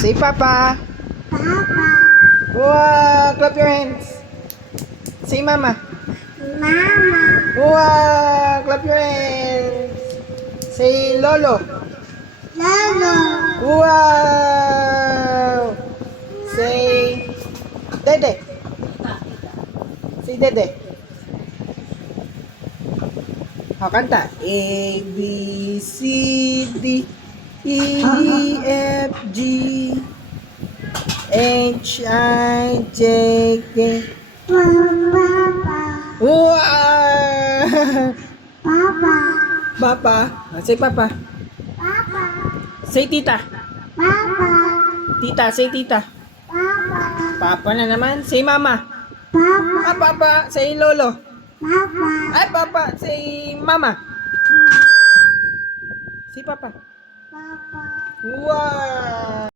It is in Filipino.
Say Papa. Papa. Wow, clap your hands. Say Mama. Mama. Wow, clap your hands. Say Lolo. Lolo. Wow. Say Dede. Say Dede. O, kanta. A, B, C, D, E, F, G, H, I, J, K. Papa. Wow! Papa. Papa. Say Papa. Papa. Say Tita. Papa. Tita, say Tita. Papa. Papa na naman. Say Mama. Papa. Ah, Papa. Say Lolo. Papa. Ay, Papa. Say Mama. Say Papa. Papa. Wow!